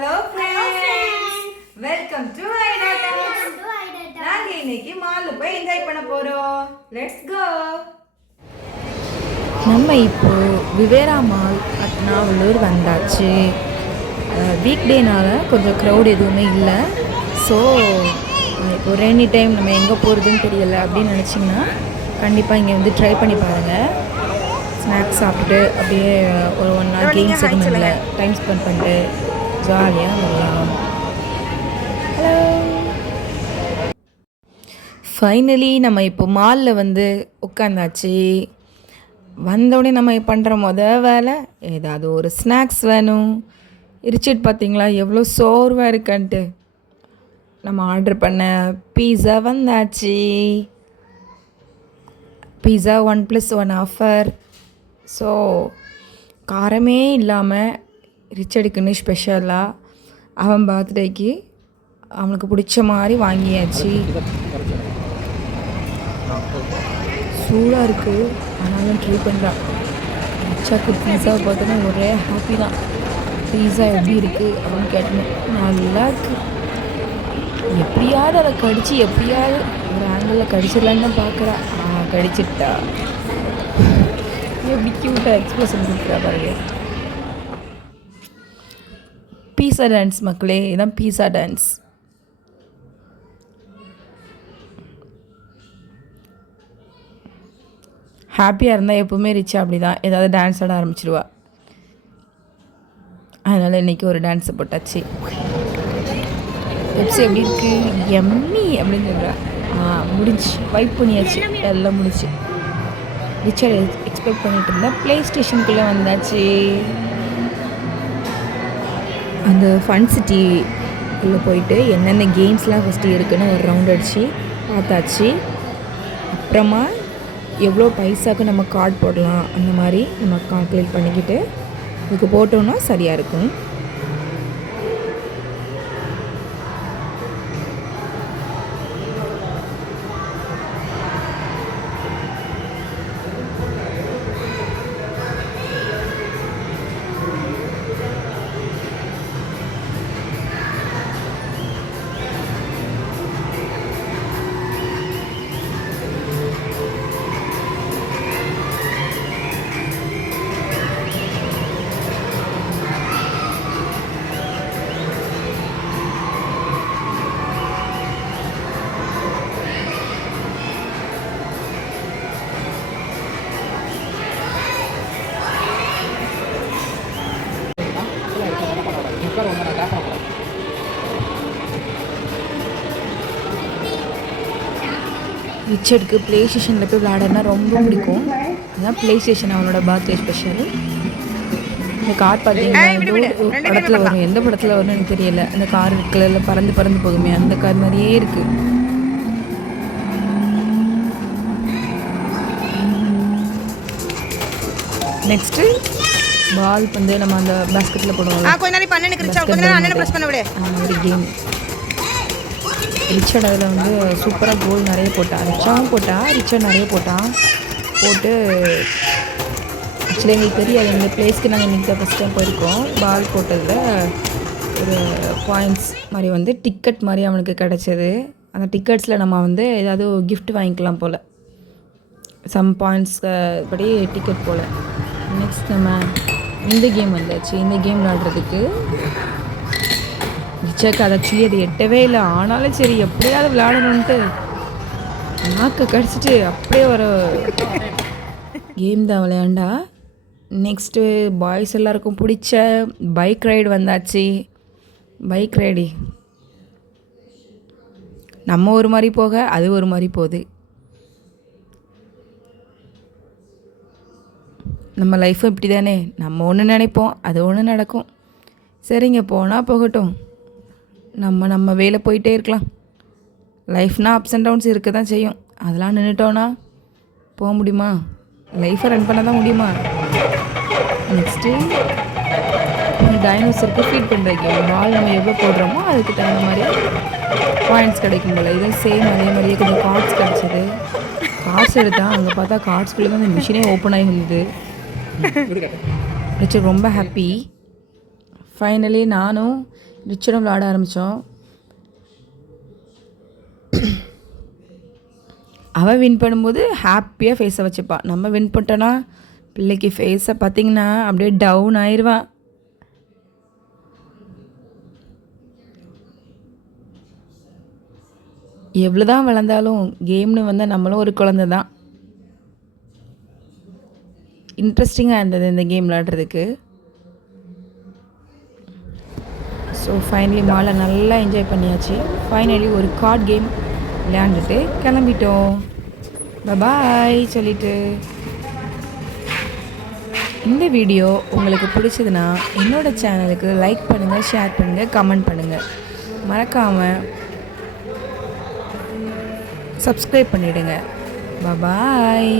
Hello friends, welcome to ஐடா டாக்ஸ். நாங்க இன்னைக்கு மால்ல போய் என்ஜாய் பண்ண போறோம். Let's go. நம்ம இப்போ விவேரா மால் நாவலூர் வந்தாச்சு. வீக் டேனால கொஞ்சம் க்ரௌட் எதுவுமே இல்லை. ஸோ இப்போ ரெய்னி டைம் நம்ம எங்கே போகிறதுன்னு தெரியலை அப்படின்னு நினச்சிங்கன்னா கண்டிப்பாக இங்கே வந்து ட்ரை பண்ணி பாருங்கள். ஸ்நாக்ஸ் சாப்பிட்டுட்டு அப்படியே ஒரு 1 hour கேம்ஸ் எதுவும் டைம் ஸ்பெண்ட் பண்ணிட்டு ஜாலியாக வரலாம். ஹலோ, ஃபைனலி நம்ம இப்போ மாலில் வந்து உட்காந்தாச்சு. வந்தோடனே நம்ம பண்ணுற வேலை ஏதாவது ஒரு ஸ்நாக்ஸ் வேணும். ரிச்சர்ட் பார்த்தீங்களா எவ்வளோ சோர்வாக இருக்கான்ட்டு. நம்ம ஆர்டர் பண்ண பீஸா வந்தாச்சு. பீஸா 1+1 ஆஃபர். ஸோ காரமே இல்லாமல் ரிச்சர்டுக்குன்னு ஸ்பெஷலாக அவன் பர்த்டேக்கு அவனுக்கு பிடிச்ச மாதிரி வாங்கியாச்சு. சூடாக இருக்குது ஆனாலும் ட்ரை பண்ணுறான். ரிச்சாக்கு பீஸாவை பார்த்தோன்னா ஒரே ஹாப்பி தான். பீஸா எப்படி இருக்குது அப்படின்னு கேட்டேன். நல்லா இருக்குது. எப்படியாவது அதை கடிச்சு எப்படியாவது ஒரு ஆங்கிளில் கடிச்சிடலான்னு தான் பார்க்குறா. கடிச்சிட்டா. எப்படி க்யூட்டாக எக்ஸ்பிரஷன் கொடுக்குறா பாருங்க. பீஸா டான்ஸ் மக்களே, இதுதான் பீஸா டான்ஸ். ஹாப்பியாக இருந்தால் எப்போவுமே ரிச்சா அப்படி தான் ஏதாவது டான்ஸ் ஆட ஆரம்பிச்சிடுவா. அதனால் இன்றைக்கி ஒரு டான்ஸை போட்டாச்சு. பெப்சி எப்படி இருக்குது, எம்மி அப்படின்னு சொல்கிறா. முடிஞ்சு வைப் பண்ணியாச்சு, எல்லாம் முடிச்சு. ரிச்சர்ட் எக்ஸ்பெக்ட் பண்ணிட்டு இருந்தால் ப்ளே ஸ்டேஷனுக்குள்ளே வந்தாச்சு. அந்த ஃபன் சிட்டிக்குள்ளே போயிட்டு என்னென்ன கேம்ஸ்லாம் ஃபஸ்ட்டு இருக்குன்னு ஒரு ரவுண்ட் அடித்து பார்த்தாச்சு. அப்புறமா எவ்வளோ பைசாவுக்கு நம்ம கார்டு போடலாம் அந்த மாதிரி நம்ம கால்குலேட் பண்ணிக்கிட்டு இதுக்கு போட்டோன்னா சரியாக இருக்கும். ரிச்சர்டுக்கு ப்ளே ஸ்டேஷனில் போய் விளையாடுறதுனா ரொம்ப பிடிக்கும். அதுதான் ப்ளே ஸ்டேஷன் அவனோட பர்த்டே ஸ்பெஷல். இந்த கார் பார்த்தீங்கன்னா படத்தில் வரும், எந்த படத்தில் வரும்னு எனக்கு தெரியல. அந்த கார் கலரில் பறந்து பறந்து போகுமே அந்த கார் மாதிரியே இருக்குது. நெக்ஸ்ட்டு பால் வந்து நம்ம அந்த பேஸ்கெட்டில் போடுவோம். ஒரு கேம். ரிச்சர்ட் அதில் வந்து சூப்பராக கோல் நிறைய போட்டான். ரிச்சர்ட் நிறைய போட்டான். போட்டு ஆக்சுவலி எங்களுக்கு தெரியாது இந்த பிளேஸ்க்கு நாங்கள் இன்றைக்கி தான் ஃபஸ்ட் டைம் போயிருக்கோம். பால் போட்டதில் ஒரு பாயிண்ட்ஸ் மாதிரி வந்து டிக்கெட் மாதிரி அவனுக்கு கிடச்சிது. அந்த டிக்கெட்ஸில் நம்ம வந்து ஏதாவது கிஃப்ட் வாங்கிக்கலாம் போல், சம் பாயிண்ட்ஸ் படி டிக்கெட் போல். நெக்ஸ்ட் நம்ம இந்த கேம் வந்தாச்சு. இந்த கேம் விளையாடுறதுக்கு ரிச்சர்க்கு அது ஆக்சுவலி அது எட்டவே இல்லை. ஆனாலும் சரி எப்படியாவது விளையாடணுன்ட்டு நாக்கை கடிச்சிட்டு அப்படியே ஒரு கேம் தான் விளையாண்டா. நெக்ஸ்ட்டு பாய்ஸ் எல்லாருக்கும் பிடிச்ச பைக் ரைடு வந்தாச்சு. பைக் ரைடு நம்ம ஒரு மாதிரி போக அது ஒரு மாதிரி போகுது. நம்ம லைஃப்பும் இப்படி தானே, நம்ம ஒன்று நினைப்போம் அது ஒன்று நடக்கும். சரிங்க போனால் போகட்டும், நம்ம வேலை போயிட்டே இருக்கலாம். லைஃப்னால் அப்ஸ் அண்ட் டவுன்ஸ் இருக்க தான் செய்யும். அதெல்லாம் நின்றுட்டோன்னா போக முடியுமா? லைஃப்பை ரன் பண்ண தான் முடியுமா? நெக்ஸ்ட்டு டைனோசருக்கு ஃபீட் பண்ணுற கேம். பால் நம்ம எவ்வளோ போடுறோமோ அதுக்கு தகுந்த மாதிரி பாயிண்ட்ஸ் கிடைக்கும் போல். இதே சேம் அதே மாதிரியே கொஞ்சம் கார்ட்ஸ் கிடச்சிது. கார்ட்ஸ் எடுத்தால் அங்கே பார்த்தா கார்ட்ஸ்குள்ளே தான் அந்த மிஷினே ஓப்பன் ஆகி இருந்தது. ரிச்சர்ட் ரொம்ப ஹாப்பி. ஃபைனலி நானும் ரிச்சனும் விளாட ஆரம்பித்தோம். அவள் வின் பண்ணும்போது ஹாப்பியாக ஃபேஸை வச்சுப்பாள். நம்ம வின் பண்ணிட்டோன்னா பிள்ளைக்கு ஃபேஸை பார்த்திங்கன்னா அப்படியே டவுன் ஆயிடுவான். எவ்வளோ தான் வளர்ந்தாலும் கேம்னு வந்தால் நம்மளும் ஒரு குழந்தை தான். இன்ட்ரெஸ்டிங்காக இருந்தது இந்த கேம் விளாடுறதுக்கு. ஸோ ஃபைனலி மாலை நல்லா என்ஜாய் பண்ணியாச்சு. ஃபைனலி ஒரு கார்ட் கேம் விளையாண்டுட்டு கிளம்பிட்டோம். பாய் சொல்லிட்டு. இந்த வீடியோ உங்களுக்கு பிடிச்சதுன்னா என்னோடய சேனலுக்கு லைக் பண்ணுங்கள், ஷேர் பண்ணுங்கள், கமெண்ட் பண்ணுங்கள். மறக்காமல் சப்ஸ்கிரைப் பண்ணிவிடுங்க. பாய்.